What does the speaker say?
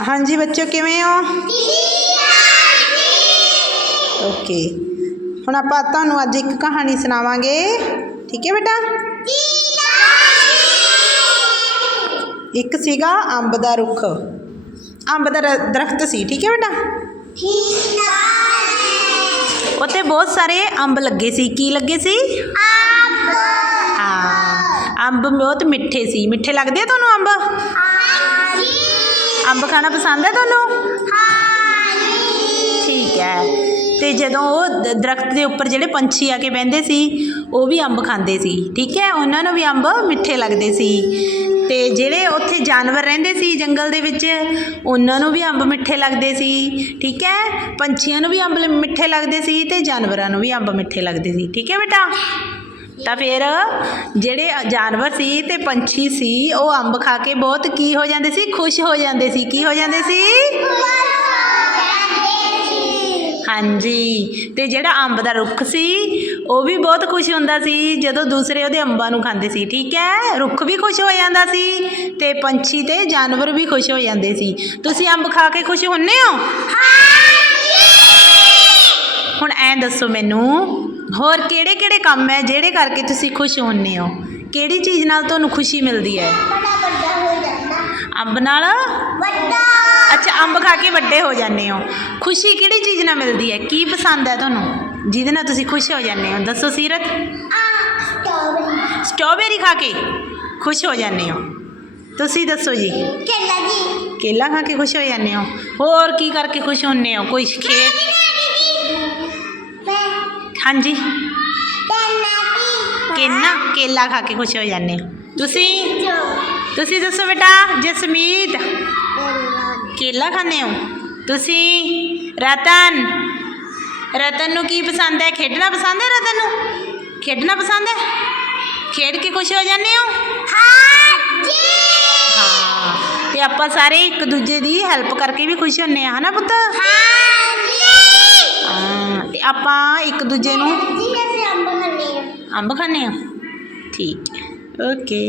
ਹਾਂਜੀ ਬੱਚੋ ਕਿਵੇਂ ਹੋ ਓਕੇ ਹੁਣ ਆਪਾਂ ਤੁਹਾਨੂੰ ਅੱਜ ਇੱਕ ਕਹਾਣੀ ਸੁਣਾਵਾਂਗੇ ਠੀਕ ਹੈ ਬੇਟਾ ਇੱਕ ਸੀਗਾ ਅੰਬ ਦਾ ਰੁੱਖ ਅੰਬ ਦਾ ਰ- ਦਰਖਤ ਸੀ ਠੀਕ ਹੈ ਬੇਟਾ ਉੱਥੇ ਬਹੁਤ ਸਾਰੇ ਅੰਬ ਲੱਗੇ ਸੀ ਕੀ ਲੱਗੇ ਸੀ ਹਾਂ ਅੰਬ ਬਹੁਤ ਮਿੱਠੇ ਸੀ ਮਿੱਠੇ ਲੱਗਦੇ ਆ ਤੁਹਾਨੂੰ ਅੰਬ ਅੰਬ ਖਾਣਾ ਪਸੰਦ ਹੈ ਤੁਹਾਨੂੰ? ਠੀਕ ਹੈ। ਤੇ ਜਦੋਂ ਉਹ ਦਰਖਤ ਦੇ ਉੱਪਰ ਜਿਹੜੇ ਪੰਛੀ ਆ ਕੇ ਬਹਿੰਦੇ ਸੀ ਉਹ ਵੀ ਅੰਬ ਖਾਂਦੇ ਸੀ। ਠੀਕ ਹੈ ਉਹਨਾਂ ਨੂੰ ਵੀ ਅੰਬ ਮਿੱਠੇ ਲੱਗਦੇ ਸੀ। ਤੇ ਜਿਹੜੇ ਉੱਥੇ ਜਾਨਵਰ ਰਹਿੰਦੇ ਸੀ ਜੰਗਲ ਦੇ ਵਿੱਚ ਉਹਨਾਂ ਨੂੰ ਵੀ ਅੰਬ ਮਿੱਠੇ ਲੱਗਦੇ ਸੀ। ਠੀਕ ਹੈ ਪੰਛੀਆਂ ਨੂੰ ਵੀ ਅੰਬ ਮਿੱਠੇ ਲੱਗਦੇ ਸੀ ਤੇ ਜਾਨਵਰਾਂ ਨੂੰ ਵੀ ਅੰਬ ਮਿੱਠੇ ਲੱਗਦੇ ਸੀ। ਠੀਕ ਹੈ ਬੇਟਾ? ਤਾਂ ਫਿਰ ਜਿਹੜੇ ਜਾਨਵਰ ਸੀ ਤੇ ਪੰਛੀ ਸੀ, ਉਹ ਅੰਬ ਖਾ ਕੇ ਬਹੁਤ ਕੀ ਹੋ ਜਾਂਦੇ ਸੀ? ਖੁਸ਼ ਹੋ ਜਾਂਦੇ ਸੀ। ਕੀ ਹੋ ਜਾਂਦੇ ਸੀ? ਹਾਂਜੀ। ਤੇ ਜਿਹੜਾ ਅੰਬ ਦਾ ਰੁੱਖ ਸੀ, ਉਹ ਵੀ ਬਹੁਤ ਖੁਸ਼ ਹੁੰਦਾ ਸੀ। ਜਦੋਂ ਦੂਸਰੇ ਉਹਦੇ ਅੰਬਾਂ ਨੂੰ ਖਾਂਦੇ ਸੀ, ਠੀਕ ਹੈ? ਰੁੱਖ ਵੀ ਖੁਸ਼ ਹੋ ਜਾਂਦਾ ਸੀ ਤੇ ਪੰਛੀ ਤੇ ਜਾਨਵਰ ਵੀ ਖੁਸ਼ ਹੋ ਜਾਂਦੇ ਸੀ। ਤੁਸੀਂ ਅੰਬ ਖਾ ਕੇ ਖੁਸ਼ ਹੁੰਨੇ ਹੋ? ਹੁਣ ਐਂ ਦੱਸੋ ਮੈਨੂੰ ਹੋਰ ਕਿਹੜੇ ਕਿਹੜੇ ਕੰਮ ਹੈ ਜਿਹੜੇ ਕਰਕੇ ਤੁਸੀਂ ਖੁਸ਼ ਹੁੰਨੇ ਹੋ? ਕਿਹੜੀ ਚੀਜ਼ ਨਾਲ ਤੁਹਾਨੂੰ ਖੁਸ਼ੀ ਮਿਲਦੀ ਹੈ? ਅੰਬ ਨਾਲ? ਅੱਛਾ ਅੰਬ ਖਾ ਕੇ ਵੱਡੇ ਹੋ ਜਾਂਦੇ ਹੋ। ਖੁਸ਼ੀ ਕਿਹੜੀ ਚੀਜ਼ ਨਾਲ ਮਿਲਦੀ ਹੈ? ਕੀ ਪਸੰਦ ਹੈ ਤੁਹਾਨੂੰ? ਜਿਹਦੇ ਨਾਲ ਤੁਸੀਂ ਖੁਸ਼ ਹੋ ਜਾਂਦੇ ਹੋ। ਦੱਸੋ ਸੀਰਤ। ਸਟ੍ਰਾਬੇਰੀ ਖਾ ਕੇ ਖੁਸ਼ ਹੋ ਜਾਂਦੇ ਹੋ। ਤੁਸੀਂ ਦੱਸੋ ਜੀ। ਕੇਲਾ ਖਾ ਕੇ ਖੁਸ਼ ਹੋ ਜਾਂਦੇ ਹੋ। ਹੋਰ ਕੀ ਕਰਕੇ ਖੁਸ਼ ਹੁੰਨੇ ਹੋ? ਕੋਈ ਖੇਡ ਹਾਂਜੀ। ਕੇਨਾ ਕੇਲਾ ਖਾ ਕੇ ਖੁਸ਼ ਹੋ ਜਾਂਦੇ ਹੋ। ਤੁਸੀਂ? ਤੁਸੀਂ ਦੱਸੋ ਬੇਟਾ ਜਸਮੀਤ? ਕੇਲਾ ਖਾਂਦੇ ਹੋ? ਤੁਸੀਂ? ਰਤਨ? ਰਤਨ ਨੂੰ ਕੀ ਪਸੰਦ ਹੈ? ਖੇਡਣਾ ਪਸੰਦ ਹੈ ਰਤਨ ਨੂੰ? ਖੇਡਣਾ ਪਸੰਦ ਹੈ? ਖੇਡ ਕੇ ਖੁਸ਼ ਹੋ ਜਾਂਦੇ ਹੋ? ਹਾਂ। ਤੇ ਆਪਾਂ ਸਾਰੇ ਇੱਕ ਦੂਜੇ ਦੀ ਹੈਲਪ ਕਰਕੇ ਵੀ ਖੁਸ਼ ਹੁੰਨੇ ਆ ਹਨਾ ਪੁੱਤ? ਹਾਂ। ਤੇ ਆਪਾਂ ਇੱਕ ਦੂਜੇ ਨੂੰ ਅੰਬ ਖਾਂਦੇ ਆ ਠੀਕ ਹੈ। ਓਕੇ